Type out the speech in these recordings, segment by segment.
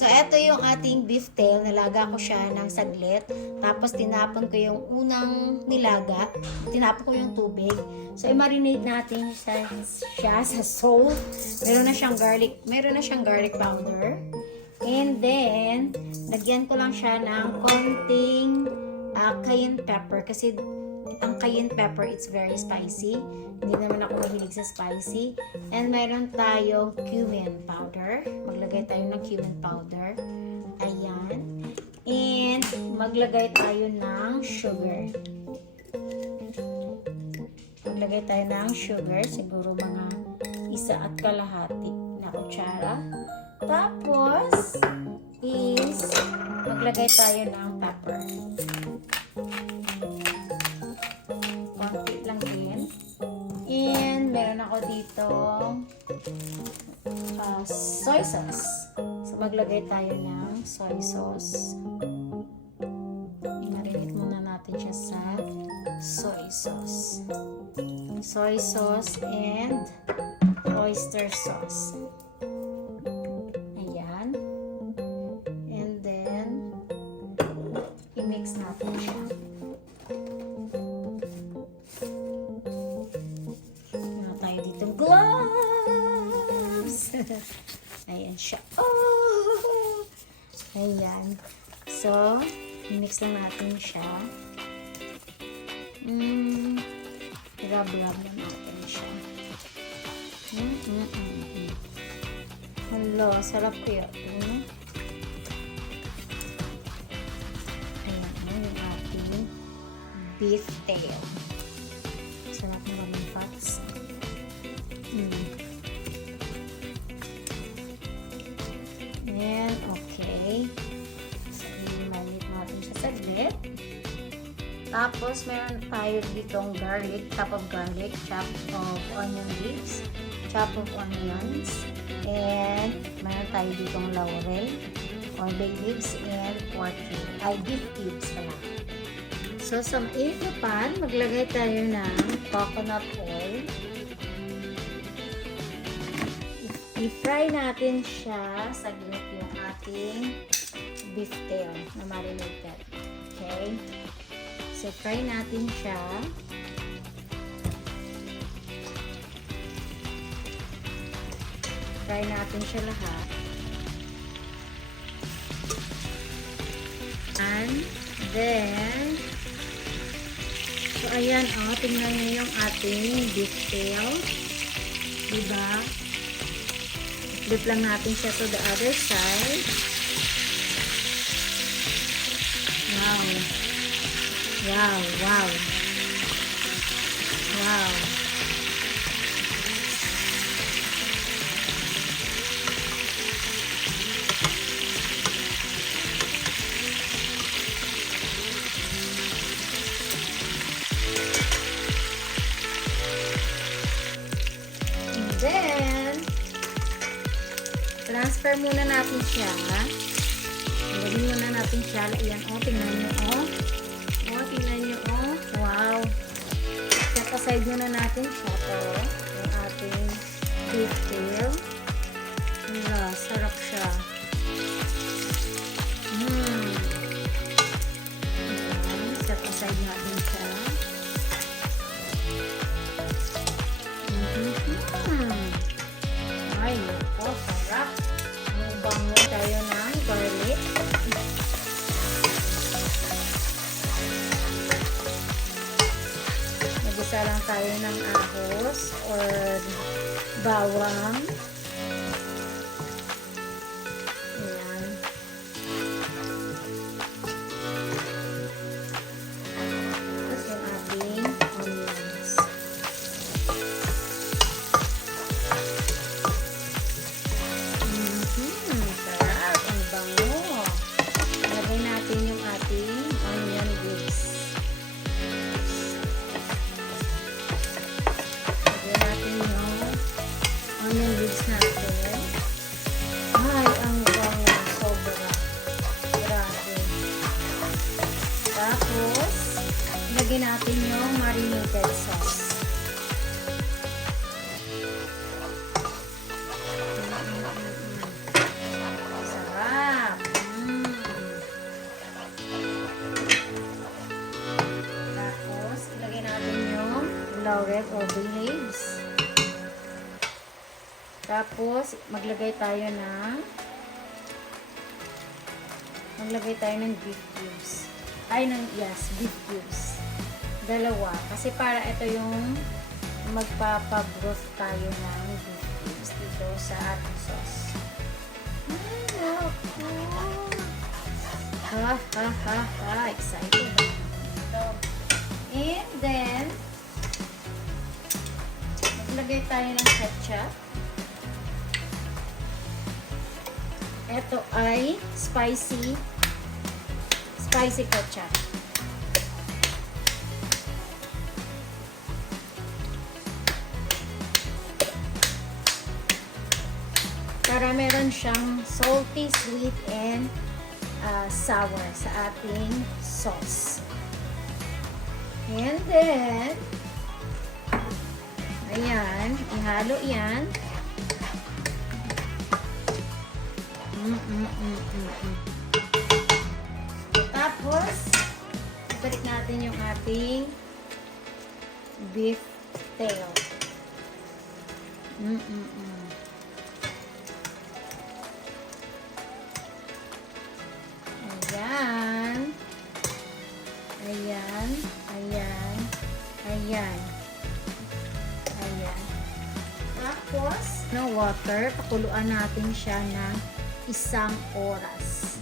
So, eto yung ating beef tail. Nalaga ko siya ng saglit. Tapos, tinapon ko yung unang nilaga. Tinapon ko yung tubig. So, i-marinate natin siya sa salt. Meron na siyang garlic powder. And then, lagyan ko lang siya ng konting cayenne pepper. Kasi, ang cayenne pepper, it's very spicy. Hindi naman ako mahilig sa spicy. And meron tayong cumin powder. Maglagay tayo ng cumin powder. Ayan. And maglagay tayo ng sugar. Maglagay tayo ng sugar. Siguro mga 1.5 na kutsara. Tapos is maglagay tayo ng pepper. Konti lang din. And meron ako dito soy sauce. So maglagay tayo ng soy sauce. I-marinate muna natin siya sa soy sauce. Soy sauce and oyster sauce. Ayan. And then i-mix natin siya. Gloves! Ayan siya. Oh! Ayan. So, mix lang natin siya. Rub-rub lang natin siya. Hello, sarap ko yun. Ayan, yung ating beef tail. Sarap na raming fats. And okay. So, i-marinate natin siya saglit. Tapos, meron tayo ditong garlic, chop of garlic, chop of onion leaves, chop of onions, and meron tayo ditong laurel, or bay leaves, and pork cube. Ay, beef cubes pala. So, sa mainit na pan, maglagay tayo ng coconut oil. I-fry natin siya saglit yung ating beef tail na marinated. Okay? So, fry natin siya. Fry natin siya lahat. And then, so, ayan, tingnan niyo yung ating beef tail. Diba? Flip lang natin siya to the other side. Wow. Wow, wow. Wow. And then, transfer muna natin siya. Gawin muna natin siya. Ayan, tingnan nyo, tingnan nyo, wow. Set aside muna natin siya. Yung ating beef tail. Sarap siya. Ayan, set aside natin siya. Ay, sarap. Bango tayo ng garlic. Nagisa lang tayo ng ahos or bawang. Ayan. Tapos yung ating onions. Onion leaves cubes. Tapos, maglagay tayo ng beef cubes. Beef cubes. Dalawa. Kasi para ito yung magpapabroth tayo ng beef cubes dito sa ating sauce. Excited. And then, maglagay tayo ng ketchup. Ito ay spicy ketchup. Para meron siyang salty, sweet, and sour sa ating sauce. And then, ayan, ihalo yan. Tapos, balik natin yung ating beef tail. Ayan. Ayan. Ayan. Ayan. Ayan. Tapos, no water, pakuluan natin siya ng 1 oras.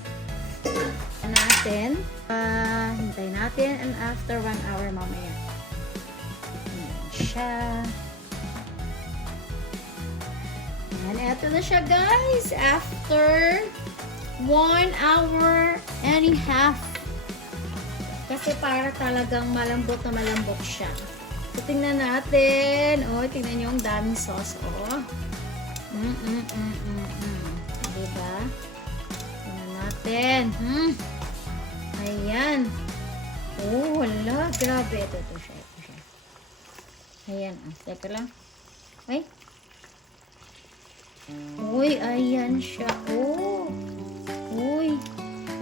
Hintayin natin, and after 1 hour mamaya. Ayan siya. Ayan, eto na siya guys. After 1 hour and a half. Kasi para talagang malambot na malambot siya. So, tingnan natin. Tingnan nyo yung daming sauce. Diba? Tingnan natin. Ayan. Wala. Grabe. Ito siya. Ayan. Teka lang. Ayan siya.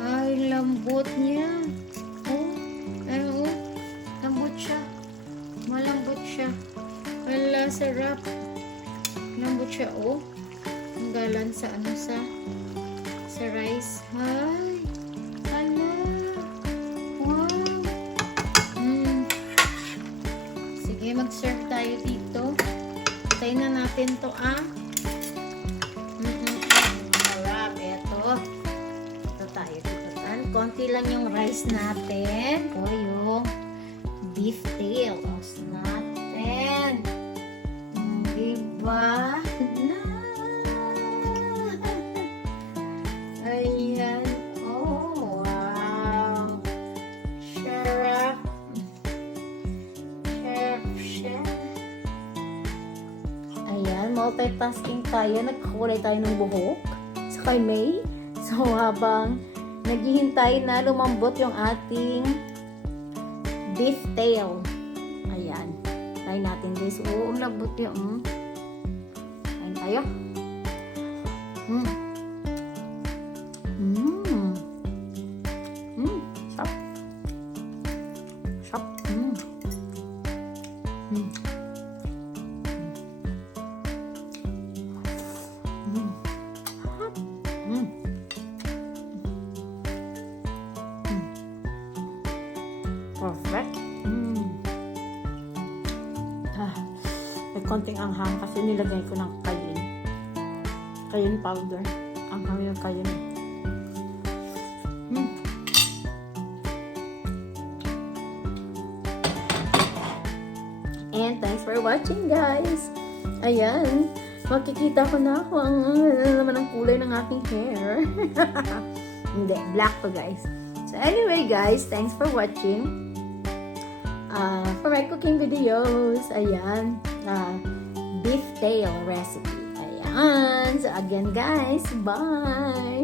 Ay, lambot niya. Lambot siya. Malambot siya. Wala, sarap. Lambot siya, Ang galan sa sa rice. Ay, hala. Wow. Sige, mag-serve tayo dito. Tayin na natin to, Sarap, eto. Tayo dito. Konti lang yung rice natin. Yung beef tail natin. Diba? Ayan. Wow. Sarap. Ayan, multitasking tayo. Nagkakulay tayo ng buhok. Sa kay May. So, habang naghihintay na lumambot yung ating beef tail. Ayan. Try natin guys. Ang lambot yung Ayan tayo. Sarap. Sarap. Perfect. May konting anghang kasi nilagay ko ng cayenne powder. Anghang yung cayenne. And thanks for watching guys. Ayan. Makikita ko na ako ang naman ang kulay ng aking hair. Hindi, black to guys. So anyway guys, thanks for watching. For my cooking videos, ayan, beef tail recipe. Ayan. So again guys, bye!